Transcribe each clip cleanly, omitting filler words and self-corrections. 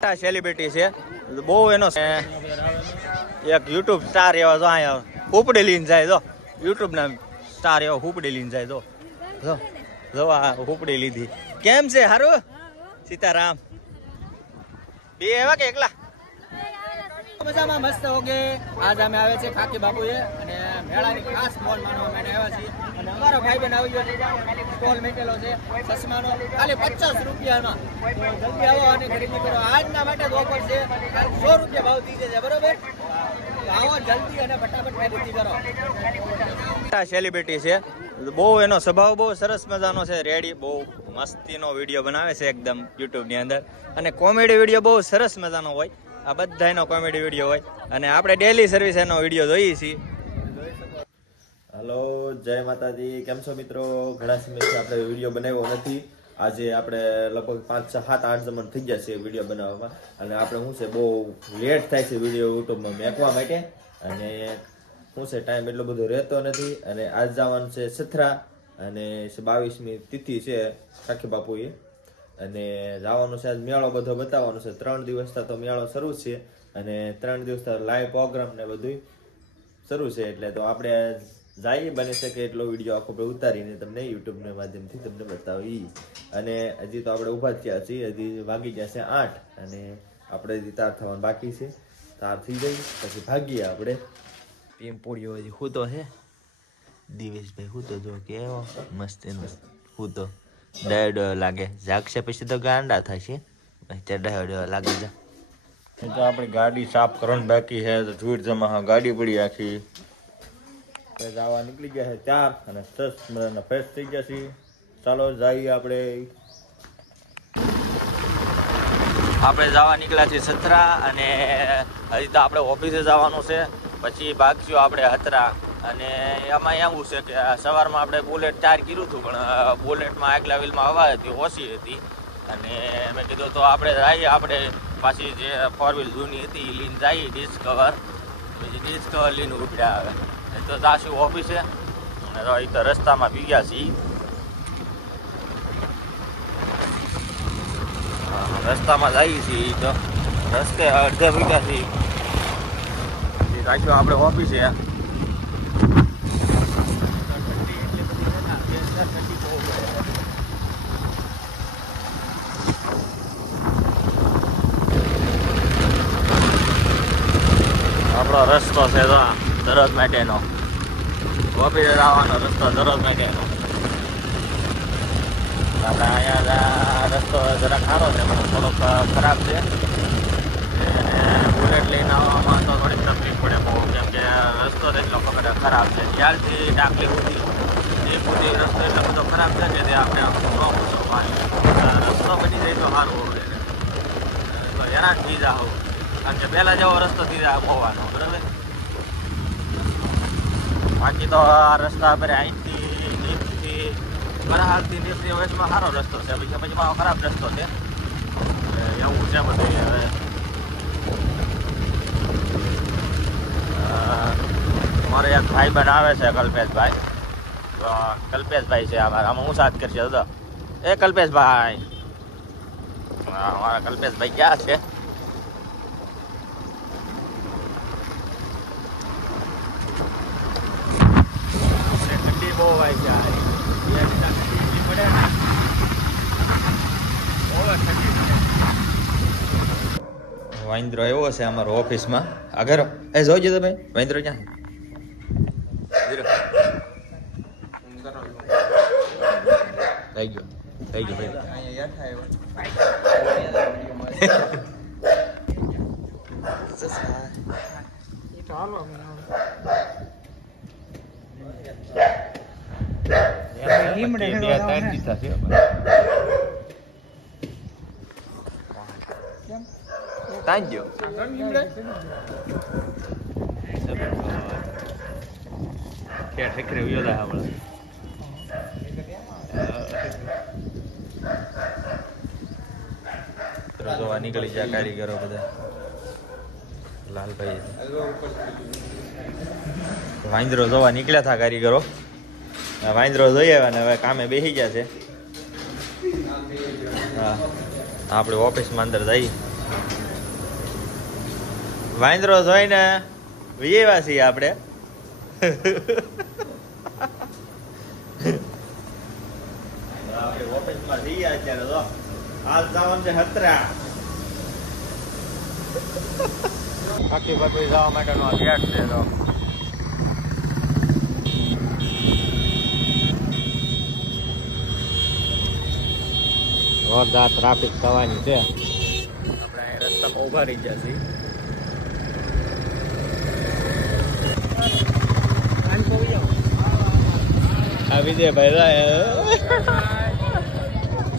Celebrity છે બહુ એનો એક યુટ્યુબ સ્ટાર એવા જો અહીંયા ઉપડી લઈને જાય તો યુટ્યુબ ના સ્ટાર એવા ઉપડી લઈને જાય તો જો આ ઉપડી લીધી કેમ છે હારું સીતારામ બે એવા કે એકલા મજામાં મસ્ત હોગે આજ અમે આવે છે ખાકી બાપુએ અને મેળાની ખાસ મોલ માનવા માટે આવ્યા છીએ અને અમારો ભાઈ બહેન આવી ગયો છે સ્ટોલ મેકેલો છે ચશ્માનો ખાલી 50 રૂપિયામાં જલ્દી આવો અને ખરીદી કરો આજના માટે ઓફર છે 100 રૂપિયા ભાવ દીધે છે બરોબર આવો જલ્દી અને ફટાફટ ખરીદી કરો સેલિબ્રિટી છે બહુ એનો સ્વભાવ બહુ સરસ મજાનો છે રેડી બહુ મસ્તીનો વિડીયો બનાવે છે એકદમ યુટ્યુબ ની અંદર અને કોમેડી વિડીયો બહુ સરસ મજાનો હોય આ બધા એનો કોમેડી વિડીયો હોય અને આપણે ડેલી સર્વિસ એનો વિડીયો જોઈએ છીએ હેલો જય માતાજી કેમ છો મિત્રો ઘણા સમયથી આપણે વિડીયો બનાવ્યો નથી આજે આપણે લગભગ 5 6 7 8 જમણ થઈ ગયા છે વિડીયો બનાવવામાં અને આપણે શું છે બહુ લેટ થાય છે વિડીયો યુટ્યુબમાં મેકવા માટે અને શું છે ટાઈમ એટલો બધો રહેતો નથી અને આજ જવાનું છે સથરા અને 22મી તિથિ છે ખાકી બાપુએ અને જવાનું છે આજ મેળો બધો બતાવવાનો છે 3 દિવસથી તો મેળો શરૂ છે અને 3 દિવસથી લાઈવ પ્રોગ્રામ ને બધું શરૂ છે એટલે તો આપણે જઈએ બની શકે એટલો વિડીયો આખો આપણે ઉતારીને તમને યુટ્યુબ ના માધ્યમથી તમને બતાવી અને હજી તો આપણે ઊભા થયા છીએ હજી વાગી ગયા છે 8 અને આપણે હજી તાર થવાનું બાકી છે તાર થઈ જાય પછી ભાગીએ આપણે પીમપોડીઓ હજી હૂતો છે દિવેશભાઈ હૂતો જો કેવો મસ્ત હૂતો ડાયડો લાગે જાગશે પછી તો ગાંડા થશે પછી ડાયડો લાગી જા તો આપણી ગાડી સાફ કરવાની બાકી છે તો ધૂળ જમા ગાડી પડી આખી જવા નીકળી ગયા છે 4 અને 10 મહિના ફ્રેશ થઈ ગયા છે ચાલો જઈએ આપણે જવા નીકળ્યા છીએ સથરા અને હજી તો આપણે ઓફિસે જવાનું છે પછી ભાગશું આપણે હતરા અને એમાં એવું છે કે સવારમાં આપણે બુલેટ 4 કર્યું હતું પણ બુલેટમાં આગલા વ્હીલમાં હવા હતી ઓછી હતી અને મેં કીધું તો આપણે જઈએ આપણે પાછી જે 4 વ્હીલ જૂની હતી એ લઈને જઈએ ડિસ્કવર પછી ડિસ્કવર લઈને ઉપડ્યા આવે તો જાશું ઓફિસે અને તો રસ્તામાં ભીગ્યા છીએ રસ્તામાં જઈએ છીએ તો રસ્તે અડધે ભીગ્યા છીએ રાખ્યો આપણે ઓફિસે આપણો રસ્તો છે તો દરરોજ માટેનો ઓફિસે જવાનો રસ્તો દરરોજ માટેનો અહીંયા રસ્તો જરાક સારો છે પણ થોડોક ખરાબ છે બુલેટ લઈને આવવામાં તો થોડીક તકલીફ પડે બહુ કેમ કે રસ્તો એટલો ખરાબ છે ત્યારથી ડાકલી સુધી એ સુધી રસ્તો એટલો બધો ખરાબ છે કે તે આપણે રસ્તો બની જાય તો સારું હોય તો હેરાન થઈ જાવ કારણ કે પહેલા જેવો રસ્તો થઈ જાય હોવાનો બરાબર બાકી તો આ રસ્તા પર અહીંથી નીચથી બરાહાલથી નીચની વયસમાં સારો રસ્તો છે પછી ખરાબ રસ્તો છે એવું છે બધું હવે મારે એક ભાઈ બન આવે છે કલ્પેશભાઈ છે આમાં હું સાથ કરશે દાદા એ કલ્પેશભાઈ અમારા કલ્પેશભાઈ ક્યાં છે ઠંડી બહુ હોય છે વાંદરો એવો છે અમારો ઓફિસમાં આગળ એ જોઈજો તમે વાંદરો ક્યાં થઈ ગયો Thank you. Kayak fikir view dah hamil. Terus awak ni kali jaga karyગરો બધા લાલભાઈ વાંદરો જોવા નીકળ્યા હતા કારીગરો વાંદરો જોઈ આવ્યા ને હવે કામે બેસી ગયા છે હા આપણે ઓફિસમાં અંદર જઈએ વાંદરો જોઈને વિયેવા છીએ આપણે. આપણે ઓફિસમાં જઈએ અત્યારે તો હાલ જવાનું છે હતરા. બાકી જવા માટેનો ગેટ છે તો જોરદાર ટ્રાફિક થવાની છે. આપણે રસ્તા ઉભા રહી ગયા છીએ. આ વિજય ભાઈ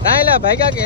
કાંઈલા ભાઈ કા કે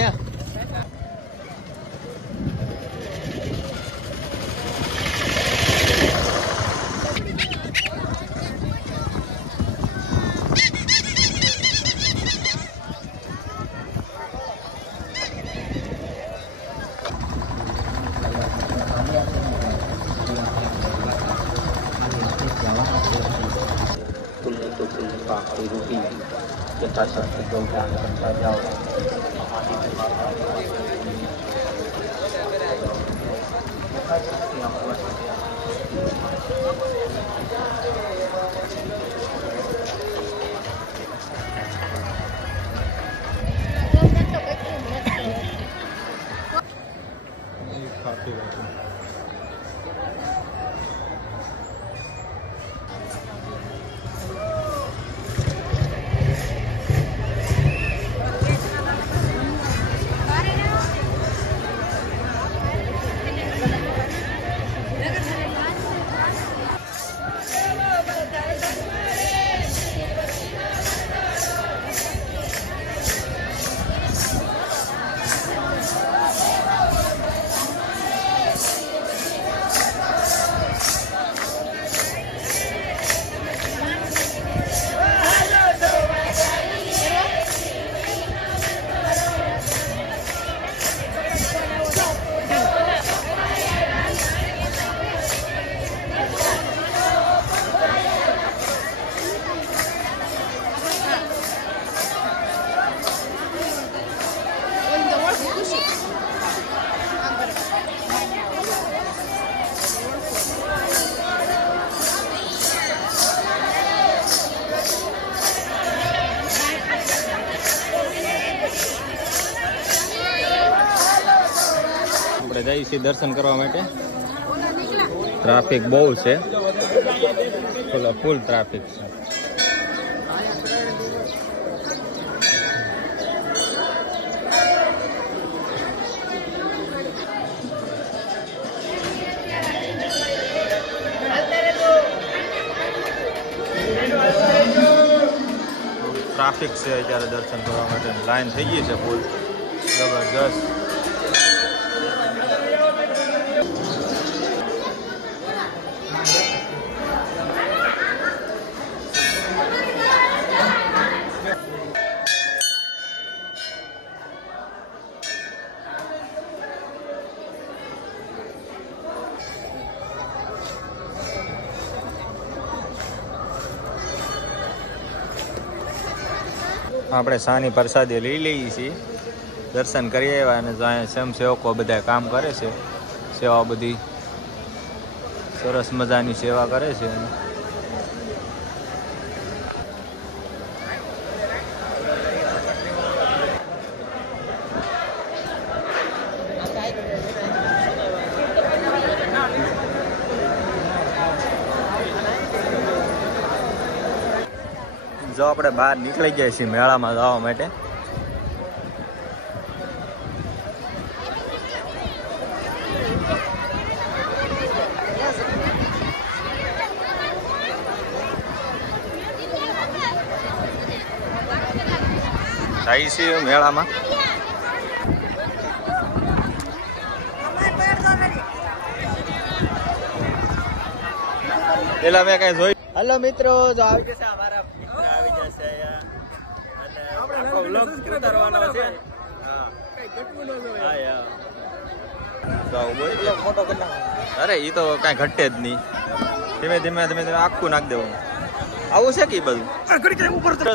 જઈએ છીએ દર્શન કરવા માટે. ટ્રાફિક બહુ છે, ફૂલ ટ્રાફિક છે. ટ્રાફિક છે અત્યારે દર્શન કરવા માટે. લાઈન થઈ ગઈ છે ફૂલ જબરજસ્ત. આપણે સાની પ્રસાદી લઈ લઈએ છીએ, દર્શન કરી આવ્યા. અને અહીંયા સ્વયંસેવકો બધા કામ કરે છે, સેવા બધી સરસ મજાની સેવા કરે છે. જો આપણે બહાર નીકળી ગયા છીએ મેળામાં જવા માટે. જઈએ છીએ મેળામાં. પેલા મેં કઈ જોયું. હેલો મિત્રો, જો આવી જશે અમારા મિત્ર આવી જશે અહીંયા અને આખો વ્લોગ ઉતારવાનો છે. હા કઈ ઘટવું ન જોઈએ. હા યાર તો બોલ ફોટો કરી નાખ. અરે ઈ તો કાઈ ઘટે જ નહીં. ધીમે ધીમે ધીમે ધીમે આખું નાખ દેવું. આવું છે કે બધું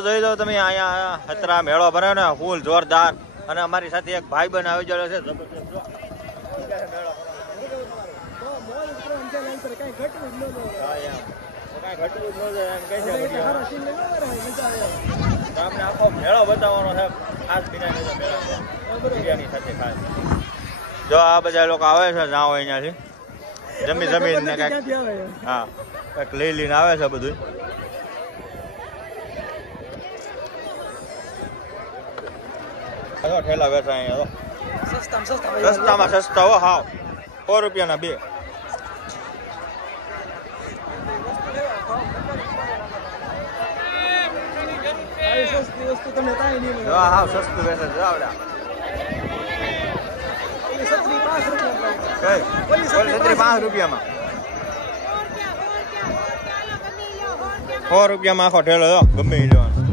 જોઈ દો તમે. અહીંયા હતરા મેળો ભરાયો ને ફૂલ જોરદાર. અને અમારી સાથે એક ભાઈ બન આવી ગયો છે જબરદસ્ત. હા યાર કાંઈ ઘટવું જ ન જાય એમ કહી છે વિડીયો તો આપણે આખો મેળો બતાવવાનો છે ખાસ બિરયાની મેળો છે બિરયાની સાથે ખાસ જો આ બધા લોકો આવે છે ના હોય અહીંયાથી જમીને કાંઈક હા કાંઈક લઈ લઈને આવે છે બધું ઠેલા બેઠા અહીંયા સસ્તામાં સસ્તા હો હાવ 100 રૂપિયાના 2 હાવ સસ્તું બેસે જો આવડા છત્રી 5 રૂપિયામાં 100 રૂપિયામાં આખો ઠેલો જો ગમે એ લેવાનો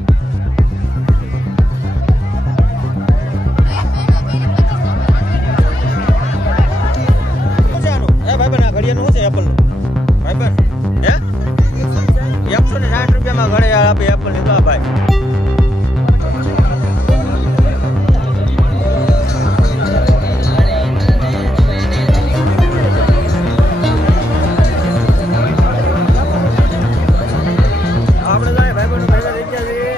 ઘડિયાનું શું છે એપલ ભાઈબંધ હે 160 રૂપિયામાં ઘડિયાળ આપે એપલ લીધા ભાઈ આપણે જાય ભાઈબંધ ભેગા થઈ ગયા છીએ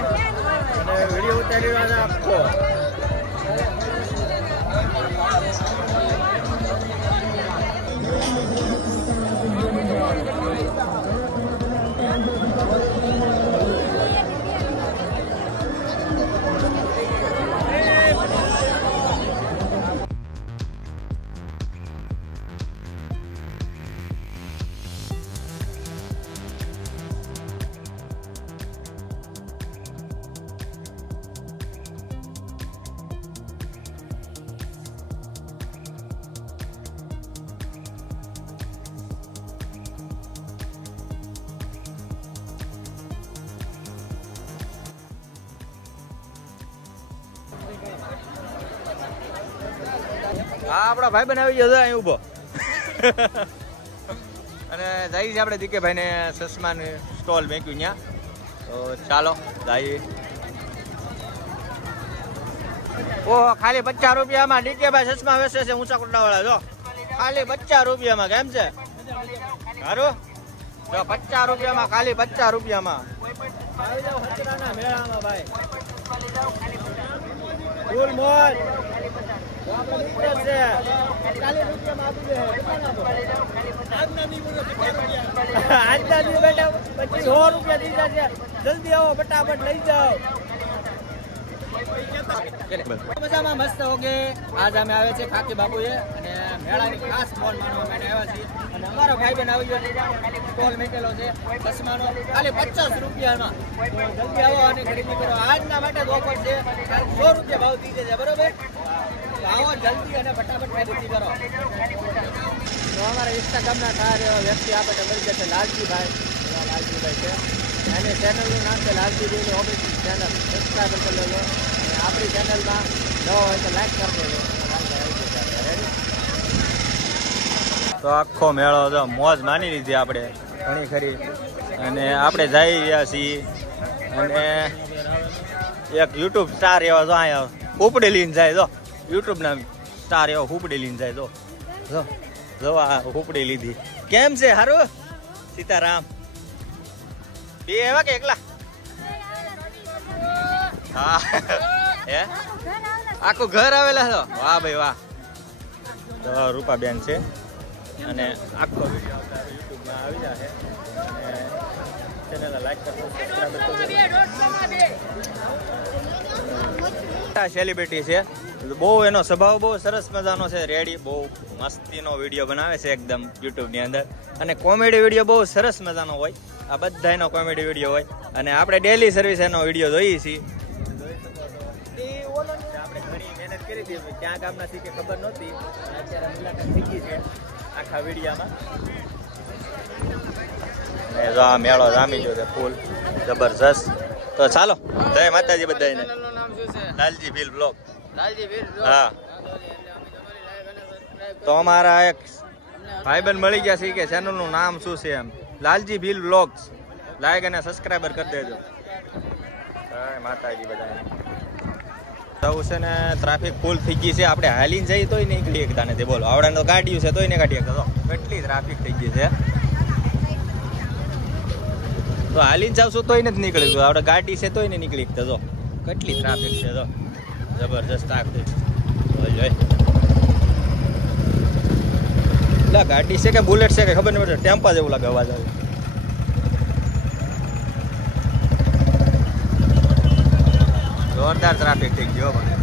અને વિડીયો ઉતારી રહ્યા આપકો હા આપણા ભાઈ બન આવી ગયો અહીં ઊભો અને જઈ છે આપણે દીકે ભાઈને ચશ્માની સ્ટોલ મેક્યું ત્યાં તો ચાલો જઈએ ઓહો ખાલી 50 રૂપિયામાં દીકે ભાઈ ચશ્મા વેચે છે ઊંચા કોટડાવાળા જો ખાલી 50 રૂપિયામાં કેમ છે સારું જો 50 રૂપિયામાં ખાલી 50 રૂપિયામાં આવી જાવ હચરાના મેળામાં ભાઈ ફૂલ મોજ जल्दी आओ फटाफट लई जाओ મજામાં મસ્ત ઓકે આજ અમે આવે છે ખાકી બાપુએ અને મેળાની ખાસ મોલ માણવા માટે આવ્યા છીએ અને અમારો ભાઈ બન આવી ગયો સ્ટોલ મેકેલો છે ચશ્માનો ખાલી 50 રૂપિયામાં જલ્દી આવો અને ખરીદી કરો આજના માટે જ ઓફર છે 100 રૂપિયા ભાવ દીધે છે બરોબર આવો જલ્દી અને ફટાફટ ખરીદી કરો તો અમારા ઇન્સ્ટાગ્રામના સારા એવા વ્યક્તિ આપણને મળી જશે લાલજીભાઈ છે અને ચેનલનું નામ છે લાલજીભાઈની ઓફિશિયલ ચેનલ સબસ્ક્રાઈબ કરી લેજો અને આપણી ચેનલમાં ન હોય તો લાઈક કરી દેજો તો આખો મેળો જો મોજ માની લીધી આપણે ઘણી ખરી અને આપણે જઈ રહ્યા છીએ અને એક યુટ્યુબ સ્ટાર એવા જો અહીંયા ઉપડે લઈને જાય જો યુટ્યુબના સ્ટાર એવો ઉપડે લઈને જાય જો આ ઉપડી લીધી કેમ છે હારું સીતારામ બે એવા કે એકલા હા હે આખું ઘર આવેલા છો વાહ ભાઈ વાહ તો રૂપાબેન છે અને આખો વિડીયો યુટ્યુબમાં આવી જશે અને ચેનલને લાઈક કરજો સબસ્ક્રાઇબ સેલિબ્રિટી છે બહુ એનો સ્વભાવ બહુ સરસ મજાનો છે રેડી બહુ મસ્તીનો વિડીયો બનાવે છે એકદમ યુટ્યુબની અંદર અને કોમેડી વિડીયો બહુ સરસ મજાનો હોય આ બધા એનો કોમેડી વિડીયો હોય અને આપણે ડેલી સર્વિસ એનો વિડીયો જોઈએ છીએ આપણે ઘણી મહેનત કરી હતી ક્યાં ગામના છે કે ખબર નહોતી અત્યારે મુલાકાત થઈ ગઈ છે આખા વિડીયામાં જો આ મેળો જામી ગયો છે ફૂલ જબરજસ્ત તો ચાલો જય માતાજી બધાને લાલજી ભીલ બ્લોગ હા તો અમારા એક ભાઈબંધ મળી ગયા છે કે ચેનલનું નામ શું છે એમ લાલજી ભીલ બ્લોગ્સ લાઈક અને સબસ્ક્રાઈબર કરી દેજો જય માતાજી બધાને જવું છે ને ટ્રાફિક ફૂલ થઈ ગઈ છે. આપણે હાલીને જઈએ તોય નીકળી શકતા નથી. બોલો આવડે તો ગાડીઓ છે તોય ને કાઢી શકતા. કેટલી ટ્રાફિક થઈ ગઈ છે. તો હાલીને જાવશું તોય નથી નીકળી શકતું. આપણે ગાડી છે તોય ને નીકળી શકતા. જો કેટલી ટ્રાફિક છે. તો જબરજસ્ત ટ્રાફિક. ગાડી છે કે બુલેટ છે કે ખબર નહીં પડે. ટેમ્પા જેવું લાગે અવાજ આવે. જોરદાર ટ્રાફિક થઈ ગયો પણ